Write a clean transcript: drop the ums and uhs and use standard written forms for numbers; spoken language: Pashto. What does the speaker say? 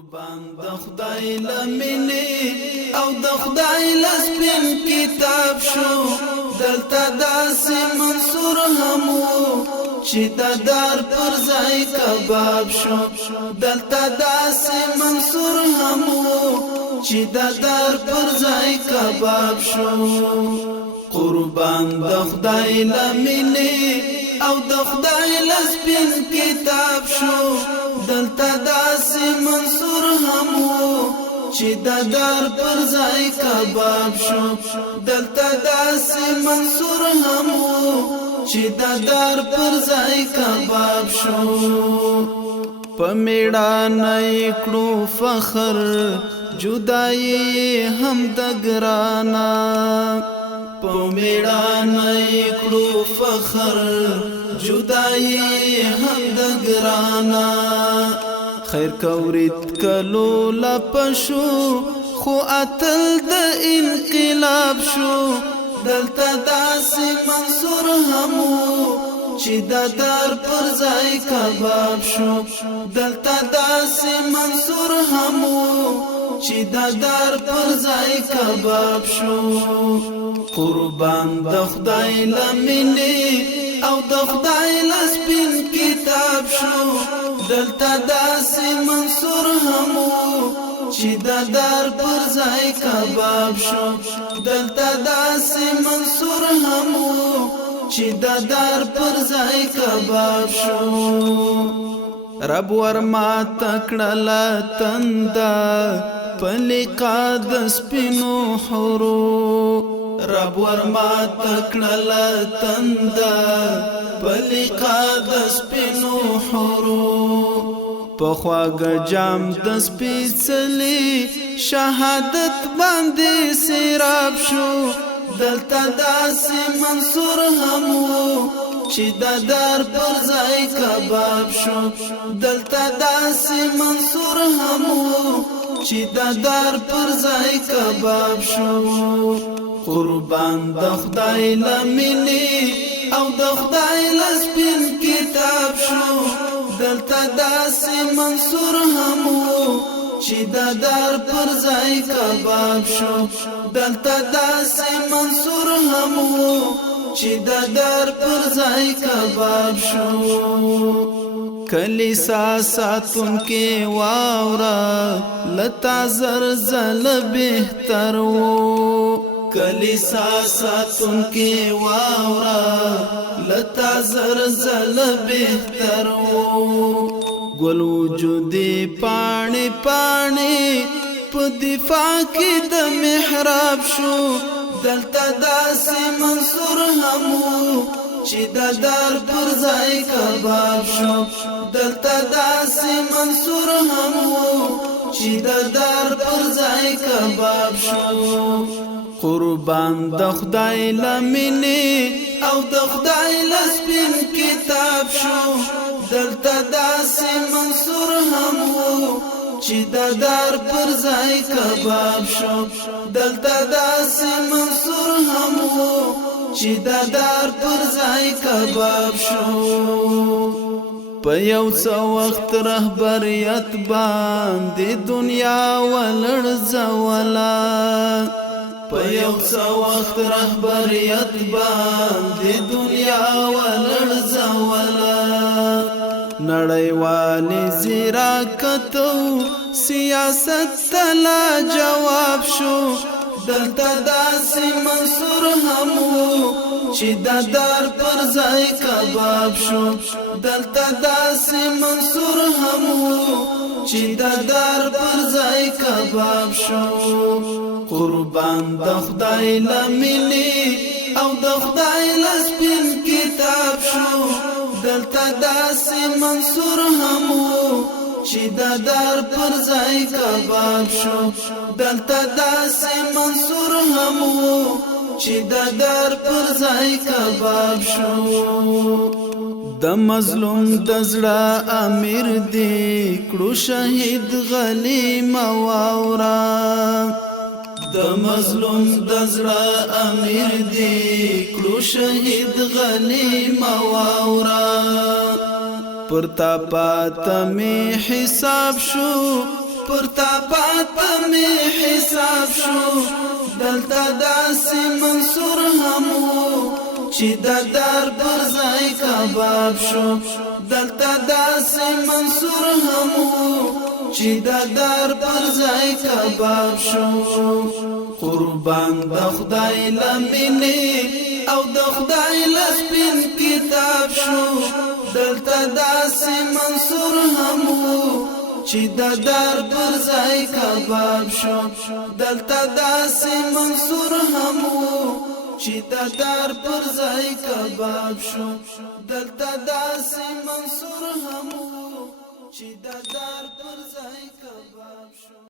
قربان د خدای لمنه او د خدای لسپین کتاب شو دلته داسې منصور همو چې د دار پر ځای کباب شو دلته داسې منصور همو چې د دار پر ځای کباب شو قربان د خدای لمنه او د خدای لسپین کتاب شو دلته داسې منصور همو چې د دار پر ځای کباب شو دلته داسې منصور همو چې د دار پر ځای کباب شو په میړانه کړو فخر جدای هم د ګرانا په میړانه کړو فخر جدای هم د ګرانا خیر کورید کلو لپشو خو اتل د انقلاب شو دلته داسې منصور همو چې د دار پر ځای کباب شو دلته داسې منصور همو چې د دار پر ځای کباب شو قربان د خدای لمنه او د خدای لسپین کتاب شو دلته داسې منصور همو چې د دار پر ځای کباب شو دلته داسې منصور همو چې د دار پر ځای کباب شو رب ورما تکړه تندا پلقا د سپینو حورو رب ورما تکړه تندا پلقا د سپینو حورو پخواګ جام د سپېڅلي شهادت باندې سیراب شو دلته داسې منصور همو چې د دار پر ځای کباب شو دلته داسې منصور همو چې د دار پر ځای کباب شو قربان د خدای لمنه او د خدای لسپین کتاب شو دلته داسې منصور همو چې د دار پر ځای کباب شو دلته داسې منصور همو چې د دار پر ځای کباب شو کلیسا ساتون کې واورا لتا زرزل بهتر وو کلیسا ساتون کې واورا لتا زرزل بهتر وو ګل وجودي پانی پانی په دفاع کې د محراب شو دلته داسې منصور همو چې د دار پر ځای کباب شو دلته داسې منصور همو چې د دار پر ځای کباب شو قربان د خدای لمنه او د خدای لسپین کتاب شو دلته داسې منصور همو چې د دار پر ځای کباب شو دلته داسې منصور همو چې د دار پر ځای کباب شو په یو څو وخت رهبریت باندې دنیا ولړزولا په یو څو وخت رهبریت باندې دنیا ولړزولا نړیوالې زیراکتو سیاست تلا جواب شو دلته داسې منصور همو چې د دار پر ځای کباب شو دلته داسې منصور همو چې د دار پر ځای کباب شو قربان د خدای لمنه او د خدای لسپین کتاب شو دلته داسې منصور همو چې د دار پر ځای کباب شو دلته داسې منصور همو چې د دار پر ځای کباب شو د مظلوم د زړه امیر دی کړو شهید غلیم واورا د مظلوم د زړه امیر دی کړو شهید غلیم واورا پر تا پات می حساب شو پرتا پاتا می حساب شو دلتا داسی منصور همو چی ددار پر زای کباب شو دلتا داسی منصور همو چی ددار پر زای کباب شو قربان د خدای لمنی او د خدای لسپین کتاب شو دلتا داسی منصور همو چی ددار پر زای کباب شو دلتا داسی منصور همو چی ددار پر زای کباب شو دلتا داسی منصور همو چی ددار پر زای کباب شو